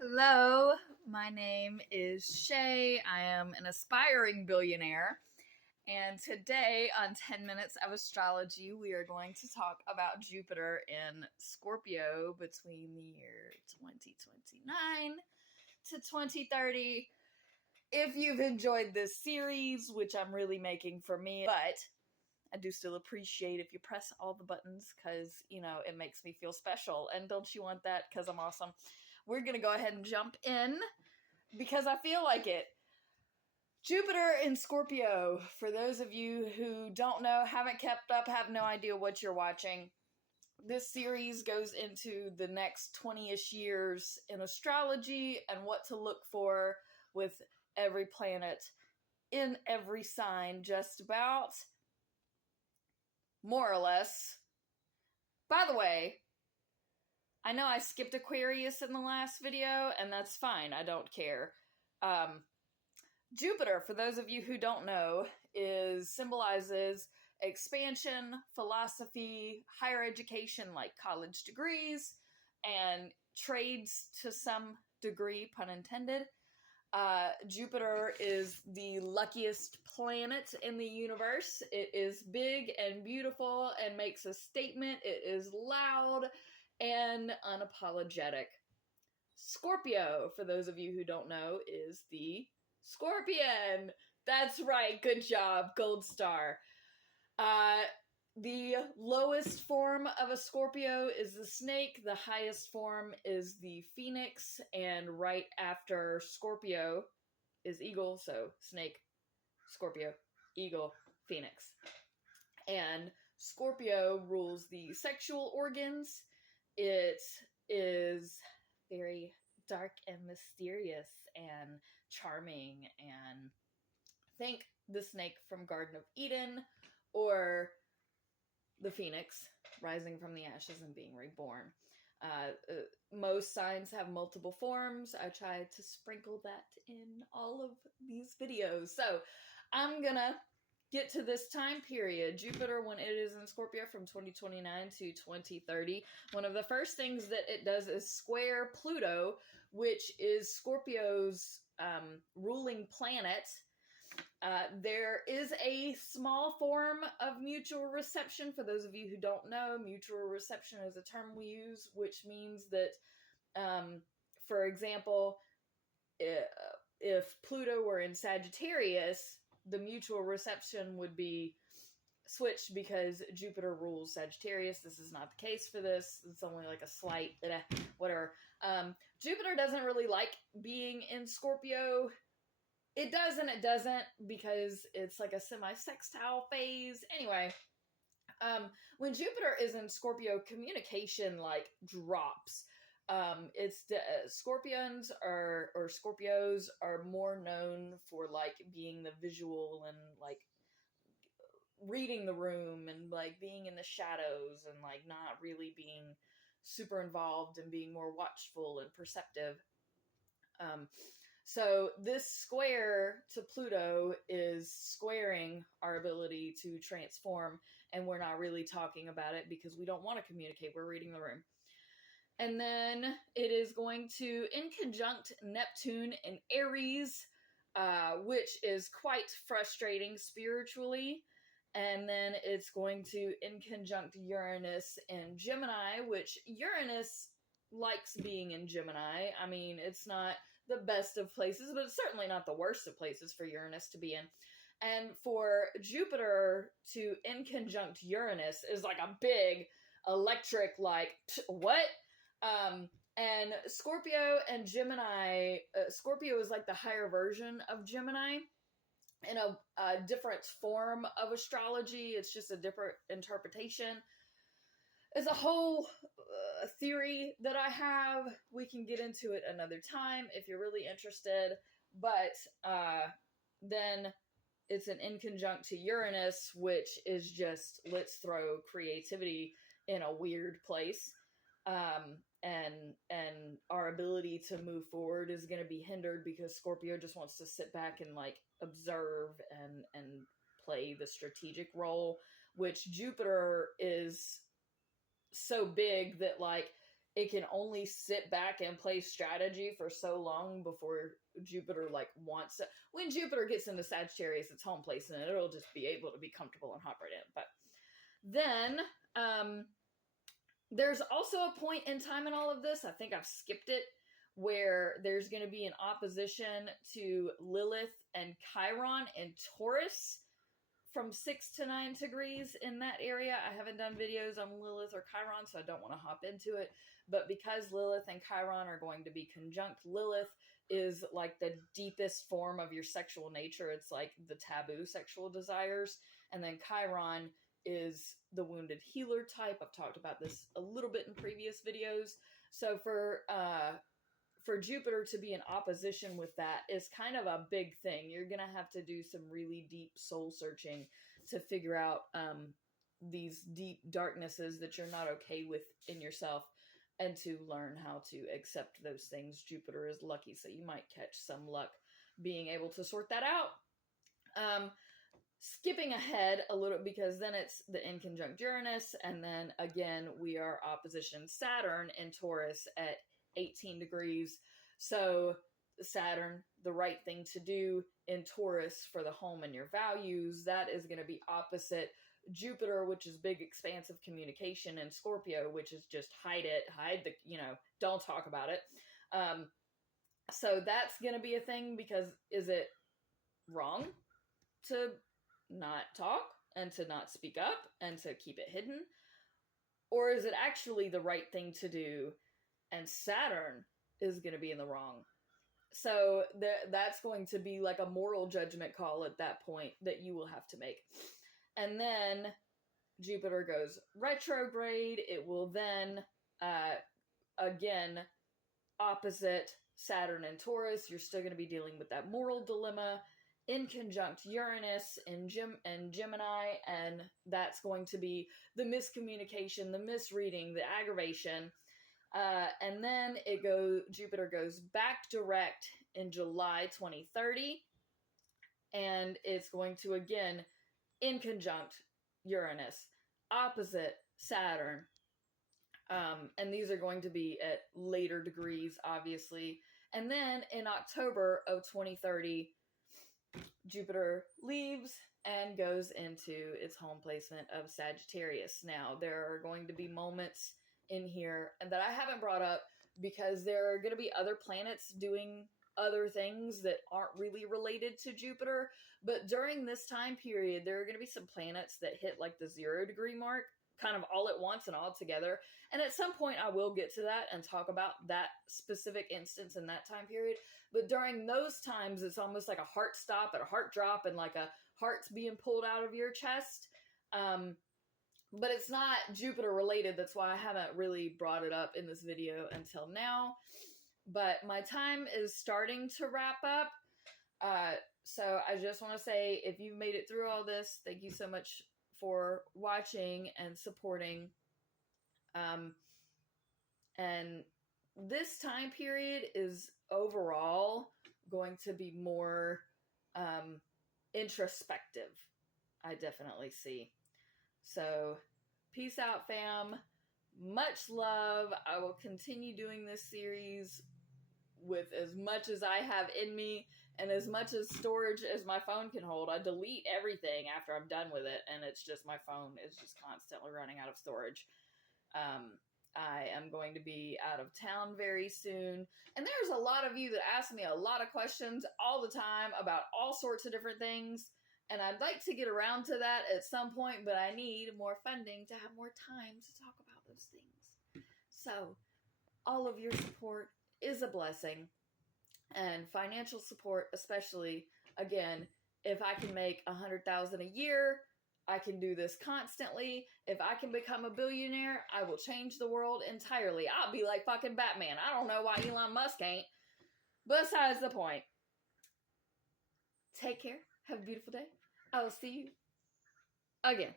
Hello, my name is Shay. I am an aspiring billionaire. And today on 10 Minutes of Astrology, we are going to talk about Jupiter in Scorpio between the year 2029 to 2030. If you've enjoyed this series, which I'm really making for me, but I do still appreciate if you press all the buttons because, it makes me feel special. And don't you want that? Because I'm awesome. We're going to go ahead and jump in because I feel like it. Jupiter in Scorpio, for those of you who don't know, haven't kept up, have no idea what you're watching, this series goes into the next 20-ish years in astrology and what to look for with every planet in every sign, just about, more or less. By the way, I know I skipped Aquarius in the last video, and that's fine. I don't care. Jupiter, for those of you who don't know, symbolizes expansion, philosophy, higher education like college degrees, and trades to some degree, pun intended. Jupiter is the luckiest planet in the universe. It is big and beautiful and makes a statement. It is loud and unapologetic. Scorpio, for those of you who don't know, is the scorpion. That's right. Good job. Gold star. The lowest form of a Scorpio is the snake. The highest form is the phoenix. And right after Scorpio is eagle. So snake, Scorpio, eagle, phoenix. And Scorpio rules the sexual organs. It is very dark and mysterious and charming, and think the snake from Garden of Eden or the phoenix rising from the ashes and being reborn. Most signs have multiple forms. I try to sprinkle that in all of these videos. So I'm gonna get to this time period, Jupiter, when it is in Scorpio from 2029 to 2030. One of the first things that it does is square Pluto, which is Scorpio's ruling planet. There is a small form of mutual reception. For those of you who don't know, mutual reception is a term we use, which means that, for example, if Pluto were in Sagittarius, the mutual reception would be switched because Jupiter rules Sagittarius. This is not the case for this. It's only like a slight, whatever. Jupiter doesn't really like being in Scorpio. It does and it doesn't because it's like a semi-sextile phase. Anyway, when Jupiter is in Scorpio, communication drops. Scorpions or Scorpios are more known for being the visual and reading the room and being in the shadows and not really being super involved and being more watchful and perceptive. So this square to Pluto is squaring our ability to transform, and we're not really talking about it because we don't want to communicate. We're reading the room. And then it is going to, in conjunct Neptune in Aries, which is quite frustrating spiritually. And then it's going to, in conjunct Uranus in Gemini, which Uranus likes being in Gemini. I mean, it's not the best of places, but it's certainly not the worst of places for Uranus to be in. And for Jupiter to, in conjunct Uranus, is like a big electric, what? And Scorpio and Gemini, Scorpio is like the higher version of Gemini in a different form of astrology. It's just a different interpretation. It's a whole theory that I have. We can get into it another time if you're really interested. But then it's an inconjunct to Uranus, which is just, let's throw creativity in a weird place. And our ability to move forward is going to be hindered because Scorpio just wants to sit back and observe and play the strategic role, which Jupiter is so big that it can only sit back and play strategy for so long before Jupiter like wants it. When Jupiter gets into Sagittarius, its home place, and it'll just be able to be comfortable and hop right in. But then there's also a point in time in all of this, I think I've skipped it, where there's going to be an opposition to Lilith and Chiron in Taurus from 6 to 9 degrees in that area. I haven't done videos on Lilith or Chiron, so I don't want to hop into it. But because Lilith and Chiron are going to be conjunct, Lilith is like the deepest form of your sexual nature. It's like the taboo sexual desires. And then Chiron is the wounded healer type. I've talked about this a little bit in previous videos. So for Jupiter to be in opposition with that is kind of a big thing. You're going to have to do some really deep soul searching to figure out these deep darknesses that you're not okay with in yourself, and to learn how to accept those things. Jupiter is lucky, so you might catch some luck being able to sort that out. Skipping ahead a little, because then it's the in conjunct Uranus, and then again we are opposition Saturn in Taurus at 18 degrees. So Saturn, the right thing to do in Taurus for the home and your values, that is going to be opposite Jupiter, which is big expansive communication, and Scorpio, which is just hide the, don't talk about it. So that's going to be a thing, because is it wrong to not talk and to not speak up and to keep it hidden? Or is it actually the right thing to do, and Saturn is going to be in the wrong? So that's going to be like a moral judgment call at that point that you will have to make. And then Jupiter goes retrograde. It will then, again, opposite Saturn and Taurus. You're still going to be dealing with that moral dilemma in conjunct Uranus and Gemini, and that's going to be the miscommunication, the misreading, the aggravation. And then Jupiter goes back direct in July 2030, and it's going to, again, in conjunct Uranus, opposite Saturn. And these are going to be at later degrees, obviously. And then in October of 2030, Jupiter leaves and goes into its home placement of Sagittarius. Now, there are going to be moments in here and that I haven't brought up, because there are going to be other planets doing other things that aren't really related to Jupiter. But during this time period, there are going to be some planets that hit like the 0 degree mark, kind of all at once and all together. And at some point I will get to that and talk about that specific instance in that time period. But during those times, it's almost like a heart stop and a heart drop, and like a heart's being pulled out of your chest. But it's not Jupiter related. That's why I haven't really brought it up in this video until now. But my time is starting to wrap up. So I just want to say, if you've made it through all this, thank you so much for watching and supporting. And this time period is overall going to be more introspective, I definitely see. So, peace out, fam. Much love. I will continue doing this series with as much as I have in me and as much as storage as my phone can hold. I delete everything after I'm done with it, and it's just my phone is just constantly running out of storage. I am going to be out of town very soon, and there's a lot of you that ask me a lot of questions all the time about all sorts of different things, and I'd like to get around to that at some point, but I need more funding to have more time to talk about those things. So, all of your support is a blessing, and financial support especially. Again, if I can make $100,000 a year, I can do this constantly. If I can become a billionaire, I will change the world entirely. I'll be like fucking Batman. I don't know why Elon Musk ain't. Besides the point. Take care. Have a beautiful day. I will see you again.